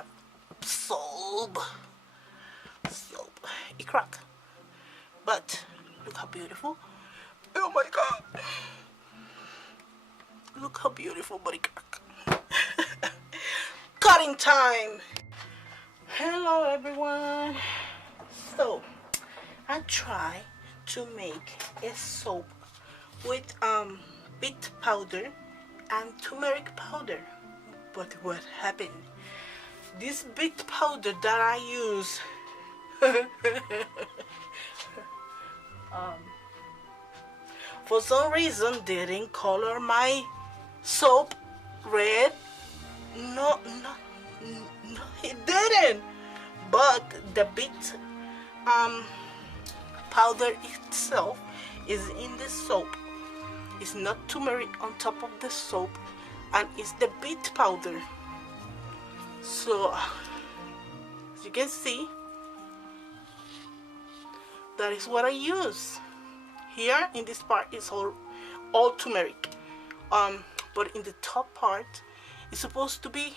have soap. It cracked, but look how beautiful. Oh my god, look how beautiful, but it cracked. Cutting time. Hello everyone. So I try to make a soap with beet powder and turmeric powder, but what happened, this beet powder that I use for some reason didn't color my soap red. No, it didn't. But the beet powder itself is in the soap. It's not turmeric on top of the soap, and it's the beet powder. So as you can see, that is what I use. Here in this part is all turmeric, but in the top part it's supposed to be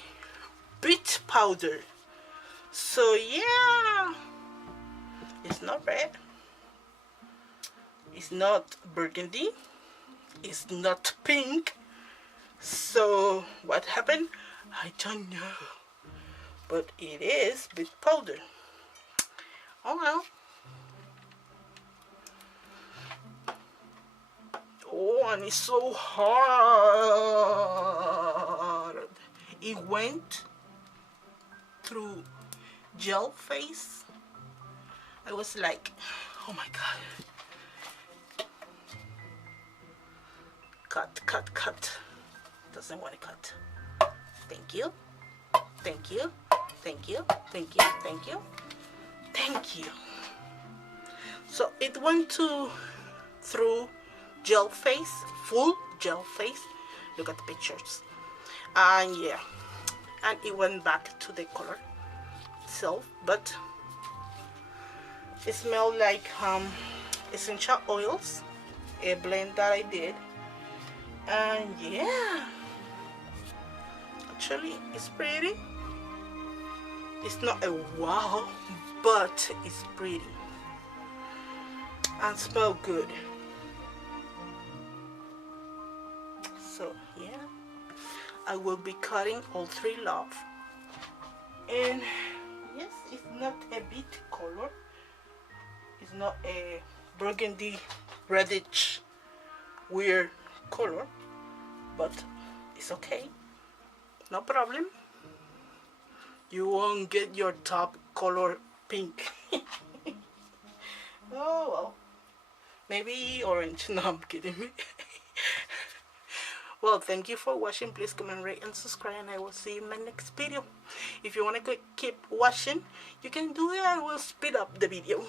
beet powder. So yeah, it's not red, it's not burgundy, it's not pink. So what happened, I don't know, but it is beet powder. Oh well. Oh, and it's so hard. It went through gel face. I was like, oh my god. Cut. Doesn't want to cut. Thank you. So it went through gel face, full gel face. Look at the pictures. And yeah, and it went back to the color itself, but it smelled like essential oils, a blend that I did. And yeah, actually it's pretty. It's not a wow, but it's pretty and smell good. So yeah, I will be cutting all three love. And yes, it's not a beet color, it's not a burgundy reddish weird color, but it's okay, no problem. You won't get your top color pink. Oh well, maybe orange. No, I'm kidding me. Well, thank you for watching. Please comment, rate, and subscribe, and I will see you in my next video. If you want to keep watching, you can do it. I will speed up the video.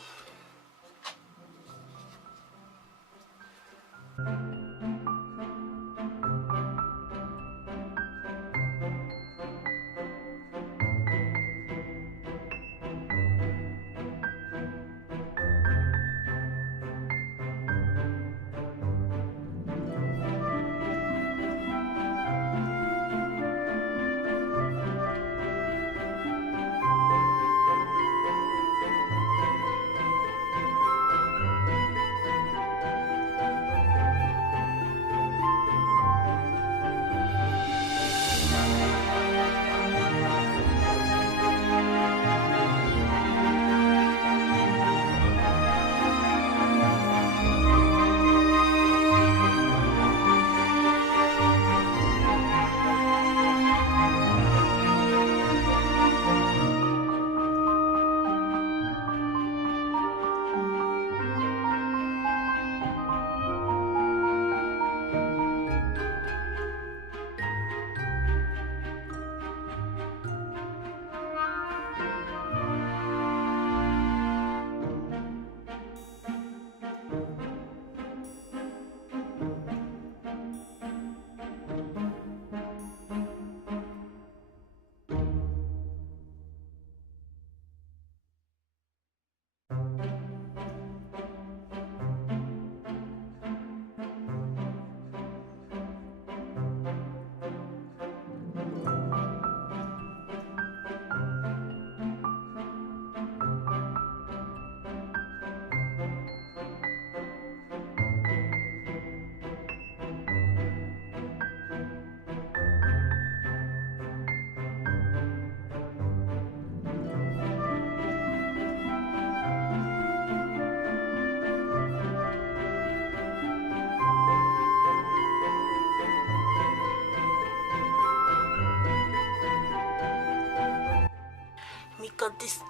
got this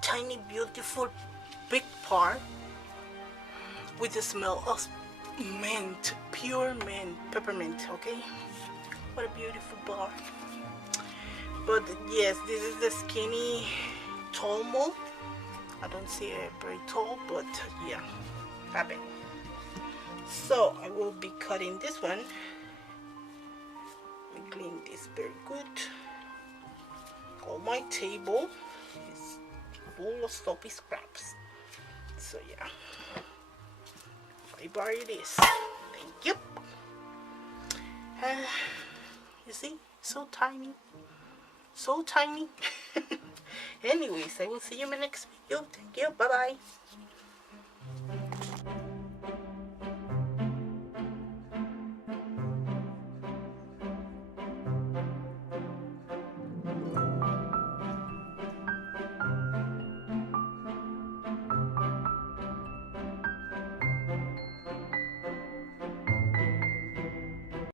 tiny beautiful big part with the smell of mint, pure mint, peppermint. Okay, what a beautiful bar. But yes, this is the skinny tall mold. I don't see it very tall, but yeah, that big. So I will be cutting this one. Let me clean this very good. All my table is full of soapy scraps. So yeah, my bar it is. Thank you. You see, so tiny, so tiny. Anyways, I will see you in my next video. Thank you. Bye bye.